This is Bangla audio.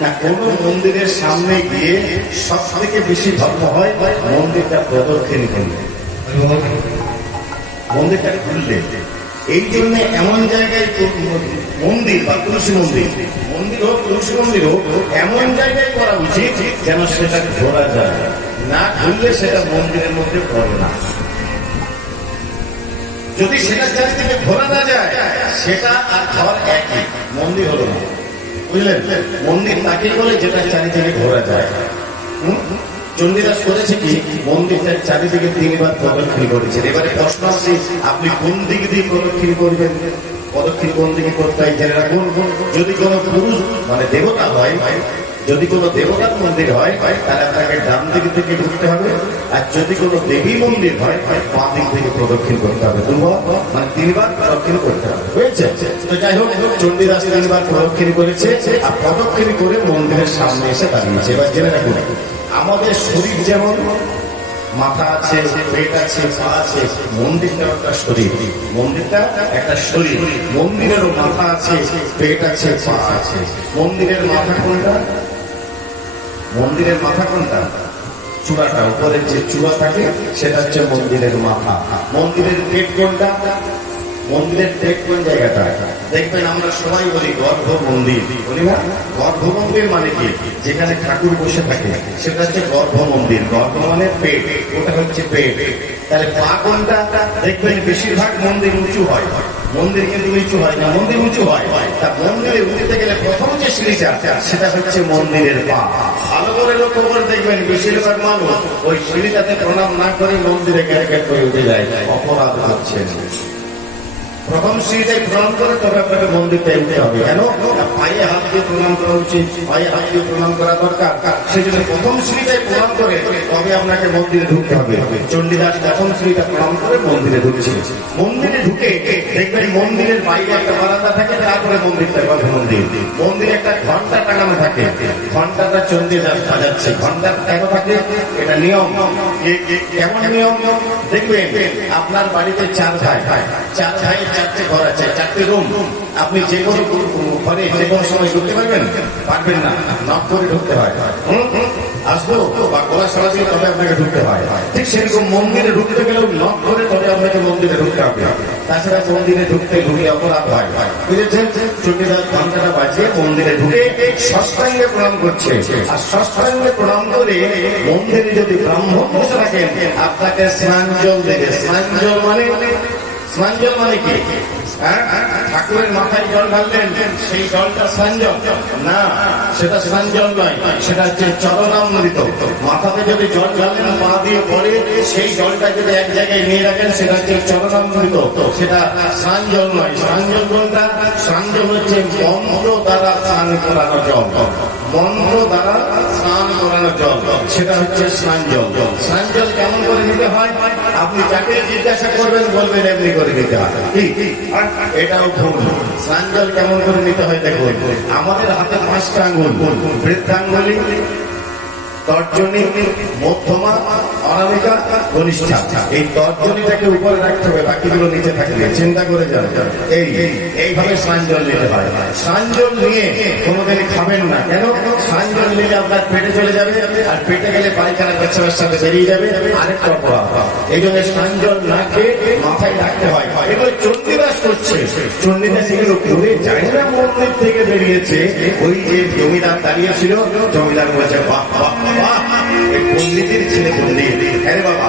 না কোন মন্দিরের সামনে গিয়ে সব থেকে বেশি ধর্ম হয় মন্দিরটা প্রদক্ষিণ করলে, মন্দিরটা খুললে। এই জন্য এমন জায়গায় মন্দির বা তুলসী মন্দির, মন্দির হোক তুলসী মন্দির হোক, এমন জায়গায় করা উচিত যেন সেটা ঘোরা যায়, না ঘুরলে সেটা মন্দিরের মধ্যে পড়ে না। যদি সেটা চারিদিকে ঘোরা না যায়, সেটা আর ঘর একই, মন্দির হলো না, বুঝলেন? মন্দির তাকে বলে যেটা চারিদিকে ঘোরা যায়। চণ্ডীদাস করেছে কি, মন্দিরটার চারিদিকে 3 বার প্রদক্ষিণ করেছেন। এবারে প্রশ্ন আসছে, আপনি কোন দিক দিয়ে প্রদক্ষিণ করবেন? প্রদক্ষিণ কোন দিকে করতে হয় জেনে রাখুন। যদি কোনো পুরুষ মানে দেবতা হয়, যদি কোনো দেবতার মন্দির হয় তাহলে আপনাকে ডান দিক থেকে ঢুকতে হবে, আর যদি কোনো দেবী মন্দির হয় বাম দিক থেকে প্রদক্ষিণ করতে হবে। মানে 3 বার প্রদক্ষিণ করতে হবে, হয়েছে? তো যাই হোক, চণ্ডীদাস 3 বার প্রদক্ষিণ করেছে, আর প্রদক্ষিণ করে মন্দিরের সামনে এসে দাঁড়িয়েছে। এবার জেনে রাখুন, আমাদের শরীর যেমন মাথা আছে, পেট আছে, পা আছে, মন্দিরটাও একটা শরীর, মন্দিরটা একটা শরীর। মন্দিরেরও মাথা আছে, পেট আছে, পা আছে। মন্দিরের মাথা কোনটা? মন্দিরের মাথা কোনটা? চূড়াটা, উপরের যে চূড়া থাকে সেটা হচ্ছে মন্দিরের মাথা। মন্দিরের পেট কোনটা? মন্দিরের পেট কোন জায়গাটা? দেখবেন আমরা সবাই বলি গর্ভ মন্দির, বলি না? গর্ভ মন্দির মানে কি? যেখানে ঠাকুর বসে থাকে সেটা হচ্ছে গর্ভ মন্দির। গর্ভ মানে পেট, ওটা হচ্ছে পেট। তাহলে পা কোনটা? দেখবেন বেশিরভাগ মন্দির উঁচু হয়, মন্দির কিন্তু নিচু হয় না, মন্দির উঁচু হয়। তা মন্দিরে উঠতে গেলে প্রথম যে সিঁড়িটা সেটা হচ্ছে মন্দিরের পা। ভালো করে লক্ষ্য করে দেখবেন, বেশিরভাগ মানুষ ওই সিঁড়িটাতে প্রণাম না করে মন্দিরে ক্যারকেট করে উঠে যায়, অপরাধ হচ্ছে। প্রথম সিঁড়িটাই প্রণাম করে তবে আপনাকে মন্দিরটাই উঠতে হবে। কেন? পায়ে হাত দিয়ে প্রণাম করা উচিত, পায়ে হাত দিয়ে প্রণাম করা দরকার। সেই জন্য প্রথম সিঁড়িটাই প্রণাম করে তবে আপনাকে মন্দিরে ঢুকতে হবে। চণ্ডীদাস প্রথম সিঁড়িটা প্রণাম করে মন্দিরে ঢুকছে। মন্দিরে ঢুকে দেখবেন মন্দিরের বাইরে একটা বারান্দা থাকে, তারপরে মন্দিরটা মন্দির। মন্দিরে একটা ঘন্টা টাঙানো থাকে, ঘন্টাটা চণ্ডীদাস বাজাচ্ছে। ঘন্টার কেন থাকে? এটা নিয়ম। কেমন নিয়ম? দেখবেন আপনার বাড়িতে 4 ভাই, 4 ভাইয়ের 4টে ঘর আছে, 4টে রুম। আপনি যে কোনো ঘরে যে কোনো সময় ঢুকতে পারবেন? পারবেন না, নক করে ঢুকতে হয়। আসবো বা গলা সারা দিয়ে তবে আপনাকে ঢুকতে হয়। ঠিক সেরকম মন্দিরে ঢুকতে গেলেও নক করে তবে আপনাকে মন্দিরে ঢুকতে হবে, তাছাড়া মন্দিরে ঢুকতে অপরাধ হয়। বুঝেছেন? চণ্ডীদাস ঘন্টাটা বাজিয়ে মন্দিরে ঢুকে ষষ্ঠাঙ্গে প্রণাম করছে। আর ষষ্ঠাঙ্গে প্রণাম করে মন্দিরে যদি ব্রাহ্মণ বসে থাকেন আপনাকে স্নান জল দেবে। স্নান জল মানে কি? ঠাকুরের মাথায় জল ঢাললেন, সেই জলটা স্নান জল না, সেটা স্নান জল নয়, সেটা হচ্ছে চরণামৃত। মাথাতে যদি জল ঢালেন পা দিয়ে পরে, সেই জলটা যদি এক জায়গায় নিয়ে রাখেন সেটা হচ্ছে চরণামৃত, সেটা স্নান জল নয়। স্নান জল কোনটা? স্নান জল হচ্ছে মন্ত্র দ্বারা স্নান করানো জল, মন্ত্র দ্বারা স্নান করানো জল, সেটা হচ্ছে স্নান জল। স্নান জল কেমন করে নিতে হয়? আপনি যাকে জিজ্ঞাসা করবেন বলবেন এমনি করে নিতে হয়। এটাও ভুল। স্নান জল কেমন করে নিতে হয় দেখুন, আমাদের হাতে 5টা আঙ্গুল, বৃদ্ধাঙ্গুলি, তর্জনী, মধ্যমা, অনামিকা, কনিষ্ঠা। এই তর্জনীটাকে উপরে রাখতে হবে, বাকিগুলো নিচে থাকবে। চিন্তা করে যান। এইভাবে স্নান জল নিতে হয়। স্নান জল নিয়ে কোনোদিন খাবেন না। কেন? স্নান জল নিলে আপনার পেটে চলে যাবে, আর পেটে গেলে পায়খানা পেচ্ছাবের সাথে বেরিয়ে যাবে, আরেকটা অপরাধ। এই জন্য স্নান জল না খেয়ে মাথায় রাখতে হয়। এগুলো চণ্ডীদাস করছে। চণ্ডীদাস এগুলো করে যায় না, মন্দির থেকে বেরিয়েছে। ওই যে জমিদার দাঁড়িয়েছিল, জমিদার বলছে বাহ বাহ বাহ, এই পণ্ডিতের ছেলে পণ্ডিত। হ্যাঁ বাবা।